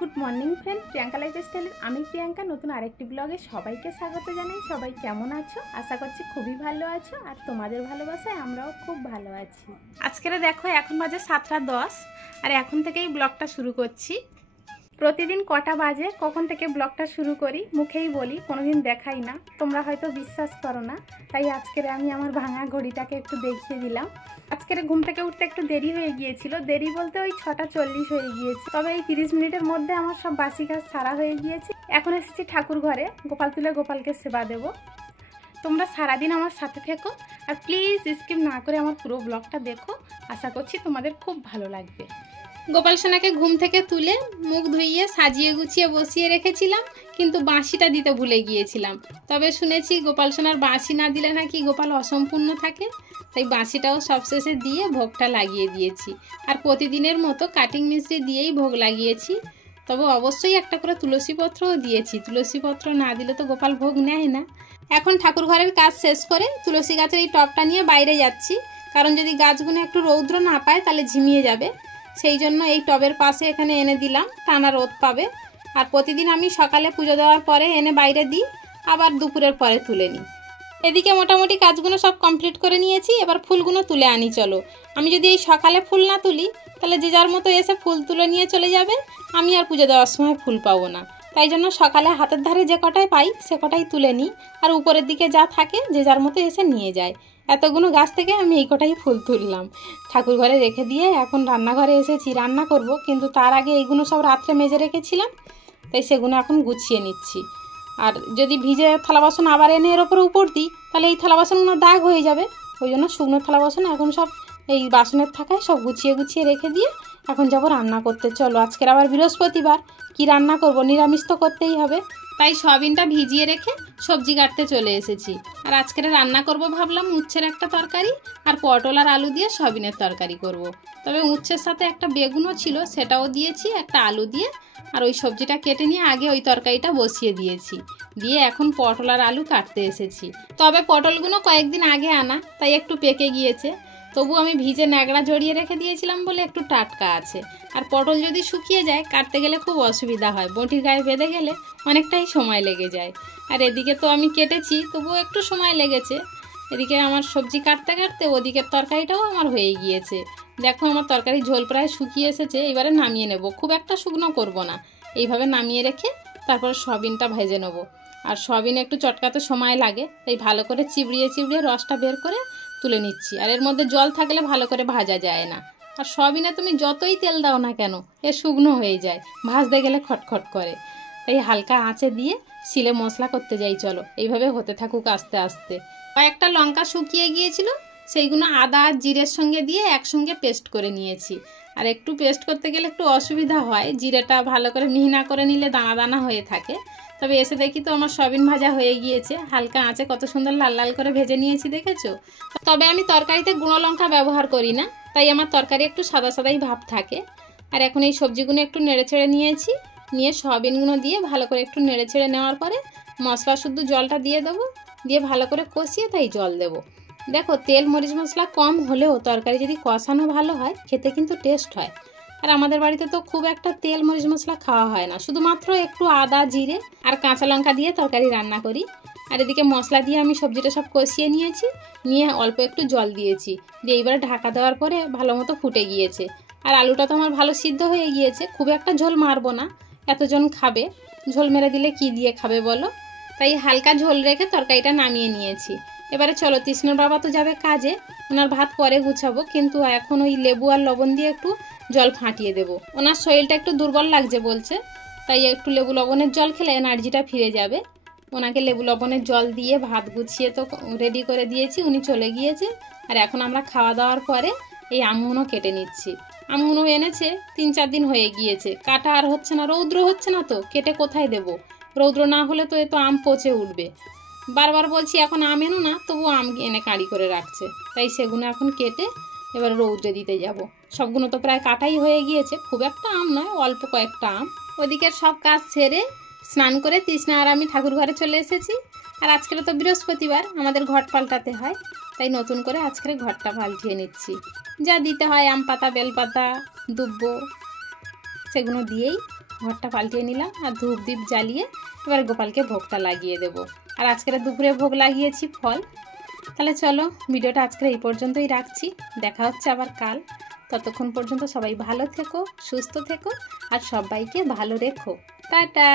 Good morning friend, Priyanka লাইফস্টাইলের আমি প্রিয়াঙ্কা নতুন আরেকটি ব্লগে সবাইকে স্বাগত জানাই। সবাই কেমন আছো? আশা করছি খুবই ভালো আছো, আর তোমাদের ভালোবাসায় আমরাও খুব ভালো আছি। আজকের দেখো এখন বাজে 7:10, আর এখন থেকেই ব্লগটা শুরু করছি। প্রতিদিন কটা বাজে কখন থেকে ব্লগটা শুরু করি মুখেই বলি, কোনোদিন দেখাই না, তোমরা হয়তো বিশ্বাস করো না। তাই আজকের আমি আমার ভাঙা ঘড়িটাকে একটু দেখিয়ে দিলাম। আজকের ঘুম থেকে উঠতে একটু দেরি হয়ে গিয়েছিল, দেরি বলতে ওই 6:40 হয়ে গিয়েছে। তবে এই 30 মিনিটের মধ্যে আমার সব বাসি কাজ সারা হয়ে গিয়েছে। এখন এসেছি ঠাকুর ঘরে, গোপাল তুলে গোপালকে সেবা দেব। তোমরা সারাদিন আমার সাথে থেকো, আর প্লিজ স্কিপ না করে আমার পুরো ব্লগটা দেখো। আশা করছি তোমাদের খুব ভালো লাগবে। গোপাল সোনাকে ঘুম থেকে তুলে মুখ ধুইয়ে সাজিয়ে গুছিয়ে বসিয়ে রেখেছিলাম, কিন্তু বাঁশিটা দিতে ভুলে গিয়েছিলাম। তবে শুনেছি গোপাল সোনার বাঁশি না দিলে নাকি গোপাল অসম্পূর্ণ থাকে, তাই বাঁশিটাও সবশেষে দিয়ে ভোগটা লাগিয়ে দিয়েছি। আর প্রতিদিনের মতো কাটিং মিষ্টি দিয়েই ভোগ লাগিয়েছি। তবে অবশ্যই একটা করে তুলসী পত্রও দিয়েছি, তুলসী পত্র না দিলে তো গোপাল ভোগ নেয় না। এখন ঠাকুর ঘরের কাজ শেষ করে তুলসী গাছের এই টবটা নিয়ে বাইরে যাচ্ছি, কারণ যদি গাছগুলো একটু রৌদ্র না পায় তাহলে ঝিমিয়ে যাবে। সেই জন্য এই টবের পাশে এখানে এনে দিলাম, টানা রোদ পাবে। আর প্রতিদিন আমি সকালে পুজো দেওয়ার পরে এনে বাইরে দিই, আবার দুপুরের পরে তুলে নিই। এদিকে মোটামুটি কাজগুলো সব কমপ্লিট করে নিয়েছি, এবার ফুলগুলো তুলে আনি চলো। আমি যদি এই সকালে ফুল না তুলি তাহলে যে যার মতো এসে ফুল তুলে নিয়ে চলে যাবে, আমি আর পুজো দেওয়ার সময় ফুল পাবো না। তাই জন্য সকালে হাতের ধারে যে কটাই পাই সে কটাই তুলে নিই, আর উপরের দিকে যা থাকে যে যার মতো এসে নিয়ে যায়। এতগুলো গাছ থেকে আমি এই কটাই ফুল তুললাম, ঠাকুর ঘরে রেখে দিয়ে এখন রান্নাঘরে এসেছি, রান্না করব। কিন্তু তার আগে এইগুলো সব রাত্রে মেজে রেখেছিলাম, তাই সেগুলো এখন গুছিয়ে নিচ্ছি। আর যদি ভিজে থালা বাসন আবার এনে এর ওপরে উপর দিই তাহলে এই থালা বাসনগুলো দাগ হয়ে যাবে। ওই জন্য শুকনো থালা বাসন এখন সব এই বাসনের থাকায় সব গুছিয়ে গুছিয়ে রেখে দিয়ে এখন যাব রান্না করতে। চলো, আজকের আবার বৃহস্পতিবার, কি রান্না করব? নিরামিষ তো করতেই হবে। তাই সয়াবিনটা ভিজিয়ে রেখে সবজি কাটতে চলে এসেছি। আর আজকের রান্না করব ভাবলাম উচ্ছের একটা তরকারি, আর পটল আর আলু দিয়ে সয়াবিনের তরকারি করব। তবে উচ্ছের সাথে একটা বেগুনও ছিল, সেটাও দিয়েছি, একটা আলু দিয়ে। আর ওই সবজিটা কেটে নিয়ে আগে ওই তরকারিটা বসিয়ে দিয়েছি, দিয়ে এখন পটল আর আলু কাটতে এসেছি। তবে পটলগুলো কয়েকদিন আগে আনা, তাই একটু পেকে গিয়েছে। তবু আমি ভিজে ন্যাকড়া জড়িয়ে রেখে দিয়েছিলাম বলে একটু টাটকা আছে। আর পটল যদি শুকিয়ে যায় কাটতে গেলে খুব অসুবিধা হয়, বটির গায়ে বেঁধে গেলে অনেকটাই সময় লেগে যায়। আর এদিকে তো আমি কেটেছি, তবুও একটু সময় লেগেছে। এদিকে আমার সবজি কাটতে কাটতে ওদিকের তরকারিটাও আমার হয়ে গিয়েছে। দেখো আমার তরকারি ঝোল প্রায় শুকিয়ে এসেছে, এবারে নামিয়ে নেব। খুব একটা শুকনো করব না, এইভাবে নামিয়ে রেখে তারপর সয়াবিনটা ভেজে নেব। আর সয়াবিন একটু চটকাতে সময় লাগে, তাই ভালো করে চিবড়িয়ে চিবড়িয়ে রসটা বের করে তুলে নিচ্ছি। আর এর মধ্যে জল থাকলে ভালো করে ভাজা যায় না। আর সয়াবিনে তুমি যতই তেল দাও না কেন এ শুকনো হয়ে যায়, ভাজতে গেলে খটখট করে। তাই হালকা আঁচে দিয়ে শিলে মশলা করতে যাই। চলো, এইভাবে হতে থাকুক আস্তে আস্তে। কয়েকটা লঙ্কা শুকিয়ে গিয়েছিল, সেইগুলো আদা আর জিরের সঙ্গে দিয়ে একসঙ্গে পেস্ট করে নিয়েছি। আর একটু পেস্ট করতে গেলে একটু অসুবিধা হয়, জিরেটা ভালো করে মিহি না করে নিলে দানা দানা হয়ে থাকে। তবে এসে দেখি তো আমার সয়াবিন ভাজা হয়ে গিয়েছে, হালকা আঁচে কত সুন্দর লাল লাল করে ভেজে নিয়েছি, দেখেছো? তবে আমি তরকারিতে গুঁড়ো লঙ্কা ব্যবহার করি না, তাই আমার তরকারি একটু সাদা সাদাই ভাব থাকে। আর এখন এই সবজিগুলো একটু নেড়ে ছেড়ে নিয়েছি, নিয়ে সয়াবিনগুলো দিয়ে ভালো করে একটু নেড়ে ছেড়ে নেওয়ার পরে মশলা শুদ্ধ জলটা দিয়ে দেবো, দিয়ে ভালো করে কষিয়ে তাই জল দেবো। দেখো, তেল মরিচ মশলা কম হলেও তরকারি যদি কষানো ভালো হয় খেতে কিন্তু টেস্ট হয়। আর আমাদের বাড়িতে তো খুব একটা তেল মরিচ মশলা খাওয়া হয় না, শুধুমাত্র একটু আদা জিরে আর কাঁচা লঙ্কা দিয়ে তরকারি রান্না করি। আর এদিকে মশলা দিয়ে আমি সবজিটা সব কষিয়ে নিয়েছি, নিয়ে অল্প একটু জল দিয়েছি, দিয়ে এইবারে ঢাকা দেওয়ার পরে ভালো মতো ফুটে গিয়েছে। আর আলুটা তো আমার ভালো সিদ্ধ হয়ে গিয়েছে, খুব একটা ঝোল মারবো না, এতজন খাবে, ঝোল মেরে দিলে কি দিয়ে খাবে বলো? তাই হালকা ঝোল রেখে তরকারিটা নামিয়ে নিয়েছি। এবারে চলো, তৃষ্ণার বাবা তো যাবে কাজে, ওনার ভাত পরে গুছাবো, কিন্তু এখন ওই লেবু আর লবণ দিয়ে একটু জল ফাটিয়ে দেবো। ওনার শরীরটা একটু দুর্বল লাগছে বলছে, তাই একটু লেবু লবণের জল খেলে এনার্জিটা ফিরে যাবে। ওনাকে লেবু লবণের জল দিয়ে ভাত গুছিয়ে তো রেডি করে দিয়েছি, উনি চলে গিয়েছে। আর এখন আমরা খাওয়া দাওয়ার পরে এই আমগুলো কেটে নিচ্ছি। আমগুলো এনেছে 3-4 দিন হয়ে গিয়েছে, কাটা আর হচ্ছে না, রৌদ্র হচ্ছে না তো কেটে কোথায় দেব? রৌদ্র না হলে তো এ তো আম পচে উঠবে। বারবার বলছি এখন আম এনো না, তবু আম এনে কাঁড়ি করে রাখছে, তাই সেগুলো এখন কেটে এবার রৌদ্রে দিতে যাব। সবগুলো তো প্রায় কাটাই হয়ে গিয়েছে, খুব একটা আম নয়, অল্প কয়েকটা আম। ওদিকের সব কাজ সেরে স্নান করে তৃষ্ণা আর আমি ঠাকুর ঘরে চলে এসেছি। আর আজকের তো বৃহস্পতিবার, আমাদের ঘট পাল্টাতে হয়, তাই নতুন করে আজকের ঘরটা পাল্টিয়ে নিচ্ছি। যা দিতে হয় আম পাতা, বেলপাতা, দুব্বো, সেগুলো দিয়েই ঘরটা পাল্টিয়ে নিলাম আর ধূপ দ্বীপ জ্বালিয়ে এবার গোপালকে ভোগটা লাগিয়ে দেব। আর আজকের দুপুরে ভোগ লাগিয়েছি ফল। তাহলে চলো ভিডিওটা আজকের এই পর্যন্তই রাখছি, দেখা হচ্ছে আবার কাল। ততক্ষণ পর্যন্ত সবাই ভালো থেকো, সুস্থ থেকো আর সবাইকে ভালো রেখো। টাটা।